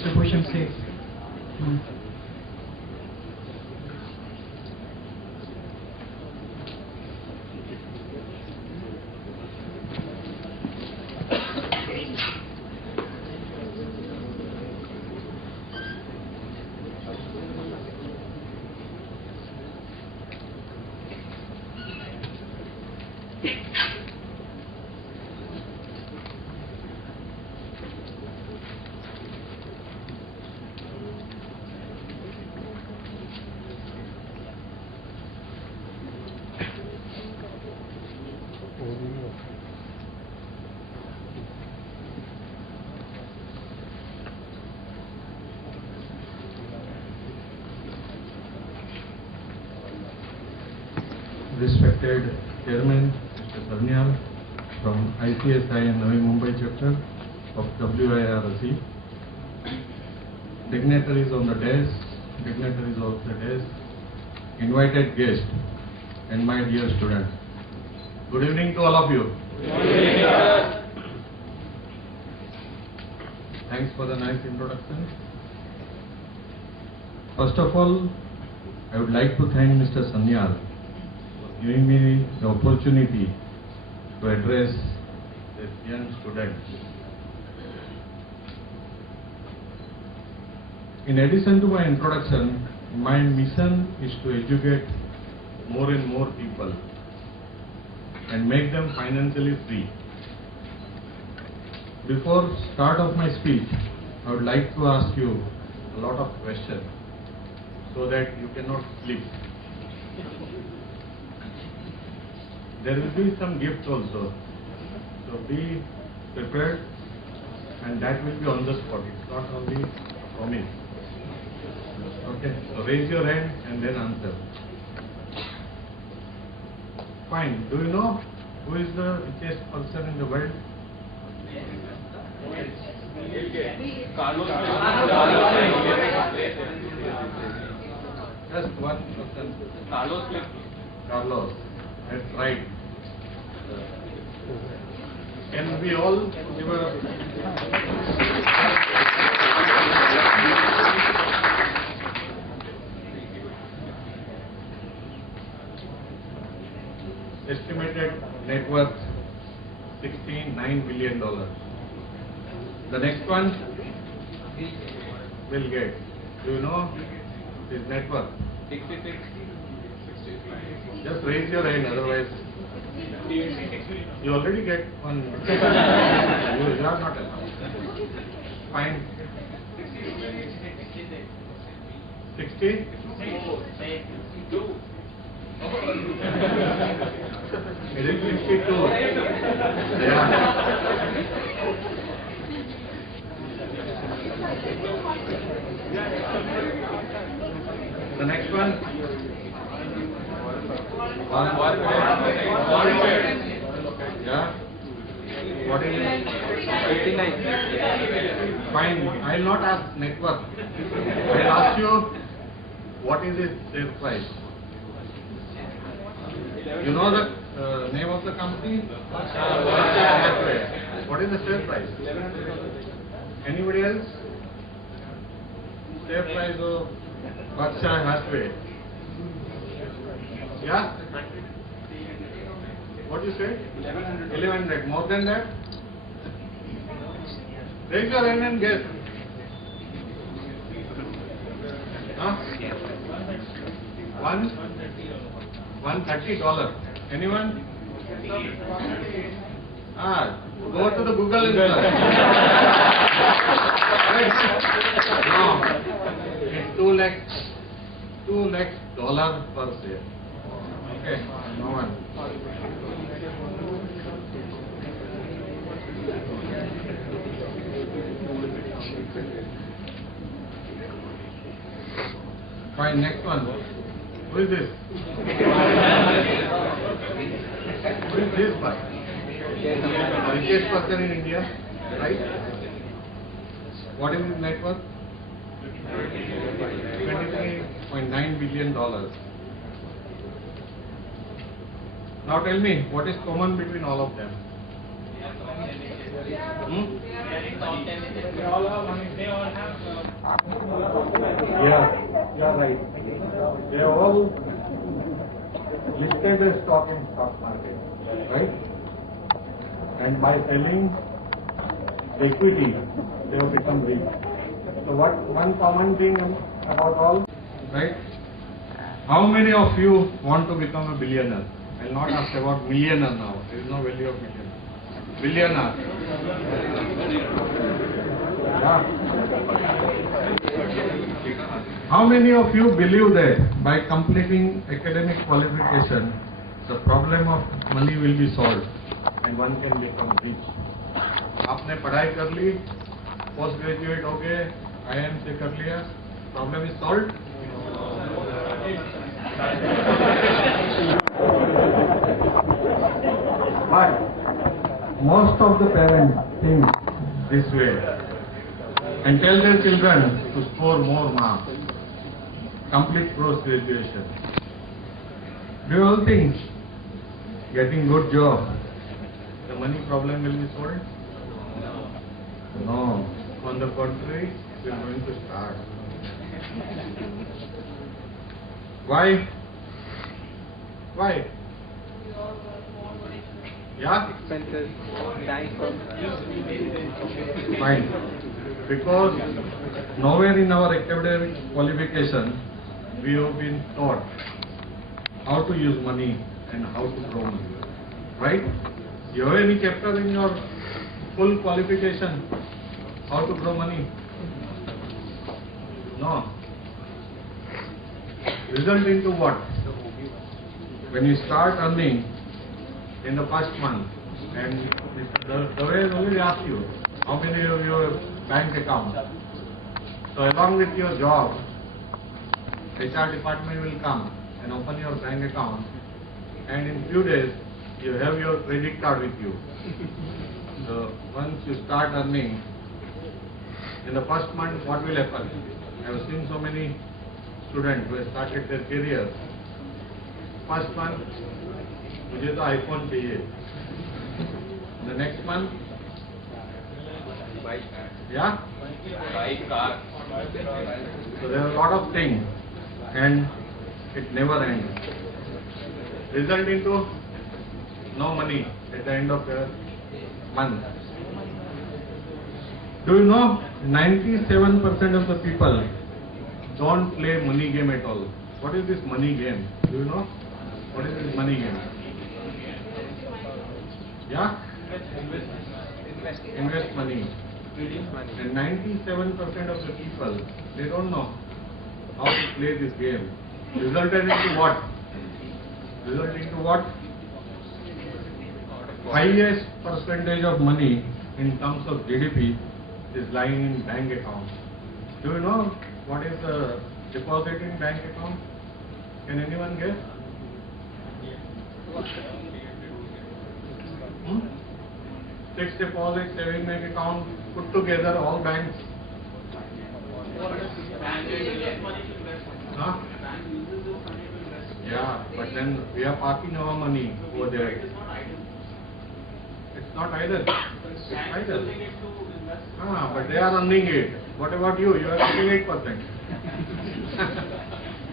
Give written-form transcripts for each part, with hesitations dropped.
distribution safe. Respected Chairman, Mr. Sarnyal, from ICSI and Navi Mumbai chapter of WIRC, dignitaries on the desk, dignitaries of the desk, invited guests, and my dear students. Good evening to all of you. Good evening, sir. Thanks for the nice introduction. First of all, I would like to thank Mr. Sarnyal for giving me the opportunity to address this young students. In addition to my introduction, my mission is to educate more and more people and make them financially free. Before start of my speech, I would like to ask you a lot of questions so that you cannot sleep. There will be some gifts also, so be prepared, and that will be on the spot. It's not only a promise. Okay, so raise your hand and then answer. Fine. Do you know who is the richest person in the world? Just one person. Carlos. That's right. Can we all give a estimated net worth $69 billion. The next one will get. Do you know his net worth? 66. Just raise your hand, otherwise you already get one. You are not allowed. Fine. 60? It is 62. Yeah. The next one. Yeah. What is it? 89. Fine. I will not ask net worth. I will ask you what is its share price. You know the name of the company? What is the share price? Anybody else? Share price of Berkshire Hathaway. Yeah? What you said? 1100. More than that? Raise your hand and guess. Huh? $130. Anyone? Go to the Google and search. No. It's $2 lakh per share. Okay, no one. Fine, next one. Who is this? Who is this one? Richest person in India, right? What is his net worth? $23.9 billion. Now tell me, what is common between all of them? They all have money. They all have are right. They are all listed as stock in stock market, right? And by selling equity, they have become rich. So what one common thing about all, right? How many of you want to become a billionaire? I will not ask about millionaire now. There is no value of millionaire. Billionaire. Yeah. How many of you believe that by completing academic qualification, the problem of money will be solved and one can become rich? आपने पढ़ाई कर ली, post graduate हो गए, IIM से कर लिया, problem is solve? But most of the parents think this way and tell their children to score more marks, complete post graduation. Do you all think getting good job, the money problem will be solved? No. On the contrary, we are going to start. Why? Why? Yeah? Expenses, time. Fine. Because nowhere in our academic qualification we have been taught how to use money and how to grow money. Right? You have any chapter in your full qualification how to grow money? No. Result into what? When you start earning in the first month, and the way always ask you how many of your bank account. So along with your job, HR department will come and open your bank account, and in few days you have your credit card with you. So once you start earning, in the first month what will happen? I have seen so many students who have started their career. First month, मुझे तो iPhone चाहिए. The next month, Bike, yeah. car. So there are a lot of things, and it never ends. Result into no money at the end of the month. Do you know 97% of the people don't play money game at all? What is this money game? Do you know? What is this money game? Yeah? Invest money. And 97% of the people, they don't know how to play this game. Resulted into what? Resulted into what? Highest percentage of money in terms of GDP is lying in bank accounts. Do you know what is the deposit in bank account? Can anyone guess? Fixed deposit, saving bank account, put together all banks. Huh? Yeah, but then we are parking our money over there. It's not idle. It's idle. But they are earning it. What about you? You are getting 8%.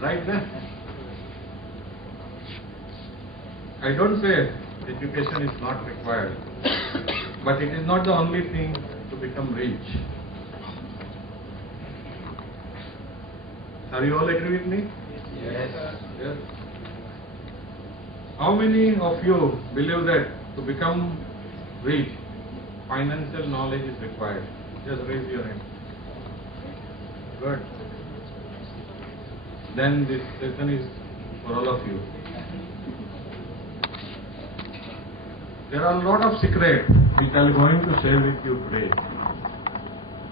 Right then? I don't say education is not required, but it is not the only thing to become rich. Are you all agree with me? Yes. Yes. How many of you believe that to become rich, financial knowledge is required? Just raise your hand. Good. Then this session is for all of you. There are a lot of secrets which I am going to share with you today.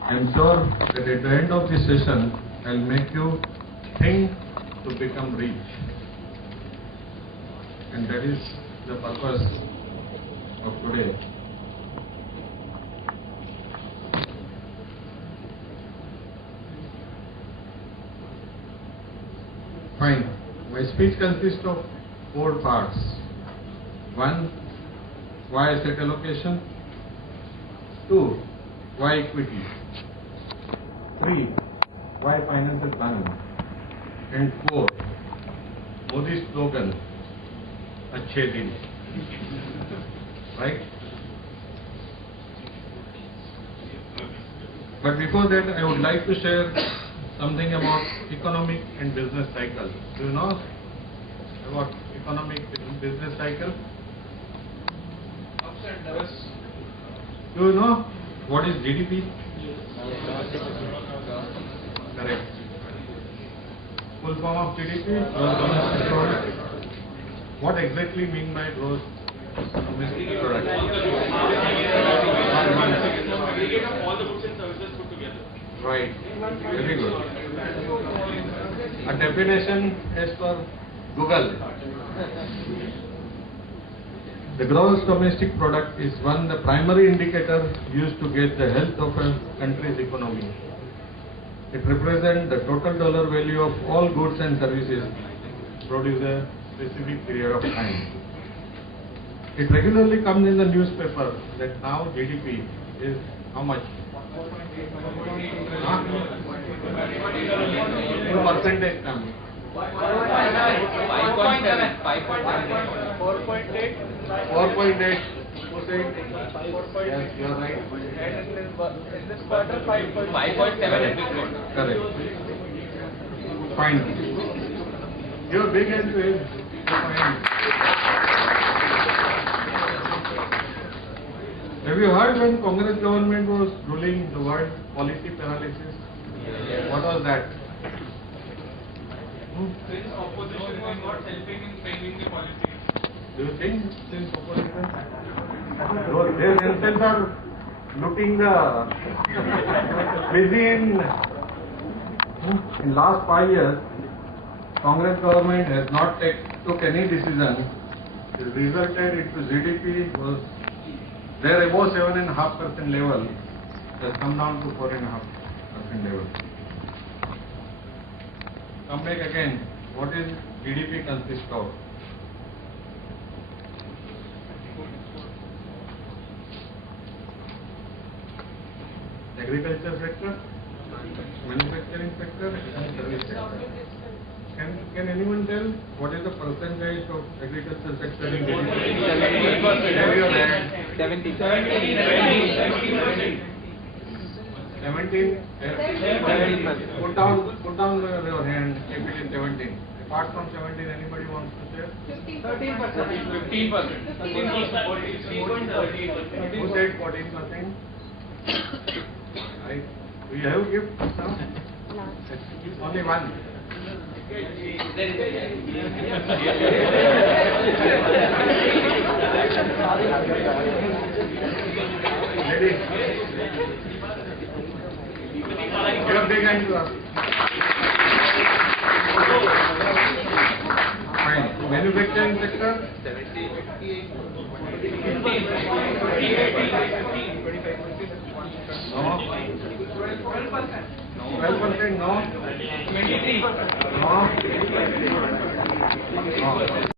I am sure that at the end of this session, I will make you think to become rich. And that is the purpose of today. Fine. My speech consists of 4 parts. 1. Why asset allocation? 2. Why equity? 3. Why financial planning? And 4, Modi's slogan, Achhe Din. Right? But before that, I would like to share something about economic and business cycle. Do you know about economic and business cycle? Ups and downs. Do you know what is GDP? Correct. Full form of GDP? Gross domestic product. What exactly mean by gross domestic product? Aggregate of all the goods and services put together. Right. Very good. A definition as per Google. The gross domestic product is the primary indicator used to gauge the health of a country's economy. It represents the total dollar value of all goods and services produced a specific period of time. It regularly comes in the newspaper that now GDP is how much? Huh? In percentage terms. 5.7. 4.8. 4.8%. Yes, you are right. And in this quarter, 5.7. 5.7 in this quarter. Correct. Fine. You are big into it. Fine. Have you heard when Congress government was ruling the word policy paralysis? Yes. What was that? Since opposition was not helping in framing the policy. Do you think since opposition? They themselves are looking the busy in last 5 years. Congress government has not took any decision. It resulted into GDP was there above 7.5% level, has come down to 4.5% level. Come back again. What is GDP consist of? Agriculture sector, manufacturing sector, and service sector. Can anyone tell what is the percentage of agriculture sector in GDP? 70. 17? Put down your hand if it is 17. Apart from 17, anybody wants to share? 15%. Who said 14%? Right. Do you have gift now? Only one. Ladies. Give a big hand to us. Fine. Manufacturing sector? 15. No. 12%? No. 23. No. No.